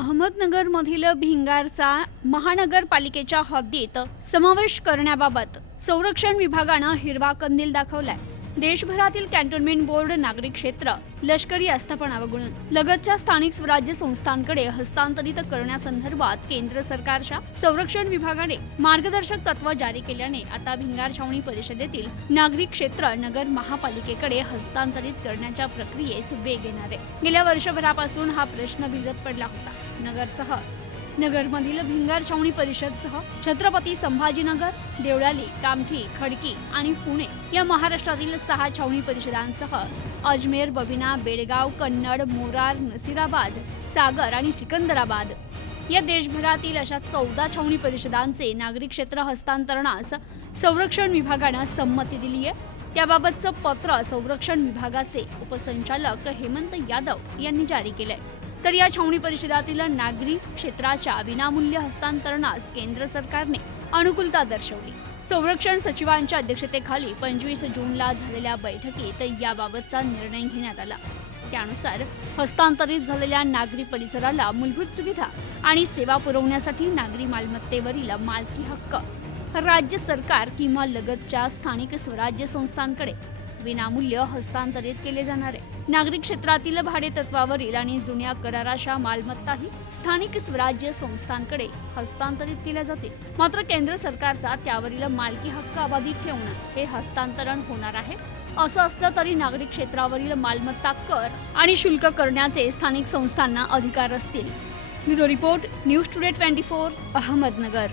अहमदनगरमधील भिंगारचा महानगरपालिकेच्या हद्दीत समावेश करण्याबाबत संरक्षण विभागानं हिरवा कंदील दाखवलाय. देशभरातील कॅन्टोन्मेंट बोर्ड नागरिक क्षेत्र लष्करी आस्थापना वगळून लगतच्या स्थानिक स्वराज्य संस्थांकडे हस्तांतरित करण्यासंदर्भात केंद्र सरकारच्या संरक्षण विभागाने मार्गदर्शक तत्व जारी केल्याने आता भिंगार छावणी परिषदेतील नागरिक क्षेत्र नगर महापालिकेकडे हस्तांतरित करण्याच्या प्रक्रियेस वेग येणार आहे. गेल्या वर्षभरापासून हा प्रश्न भिजत पडला होता. नगरसह नगरमधील भिंगार छावणी परिषदसह छत्रपती संभाजीनगर देवळाली कामठी खडकी आणि पुणे या महाराष्ट्रातील सहा छावणी परिषदांसह अजमेर बबिना बेळगाव कन्नड मोरार नसिराबाद सागर आणि सिकंदराबाद. या देशभरातील अशा चौदा छावणी परिषदांचे नागरिक क्षेत्र हस्तांतरणास संरक्षण विभागानं संमती दिली आहे त्याबाबतचं पत्र संरक्षण विभागाचे उपसंचालक हेमंत यादव यांनी जारी केलंय. तर या छावणी परिषदातील नागरी क्षेत्राच्या विनामूल्य हस्तांतरणास केंद्र सरकारने अनुकूलता दर्शवली. संरक्षण सचिवांच्या अध्यक्षतेखाली पंचवीस जूनला झालेल्या बैठकीत याबाबतचा निर्णय घेण्यात आला. त्यानुसार हस्तांतरित झालेल्या नागरी परिसराला मूलभूत सुविधा आणि सेवा पुरवण्यासाठी नागरी मालमत्तेवरील मालकी हक्क. राज्य सरकार किंवा लगतच्या स्थानिक स्वराज्य संस्थांकडे विनामूल्य हस्तांतरित केले जाणार आहे. नागरिक क्षेत्रातील भाडे तत्वावरील आणि जुन्या कराराच्या मालमत्ताही स्थानिक स्वराज्य संस्थांकडे हस्तांतरित केल्या जातील. मात्र केंद्र सरकारचा त्यावरील मालकी हक्क अबाधित ठेवणं हे हस्तांतरण होणार आहे. असं असलं तरी नागरिक क्षेत्रावरील मालमत्ता कर आणि शुल्क करण्याचे स्थानिक संस्थांना अधिकार असतील. Bureau report news today twenty four Ahmednagar.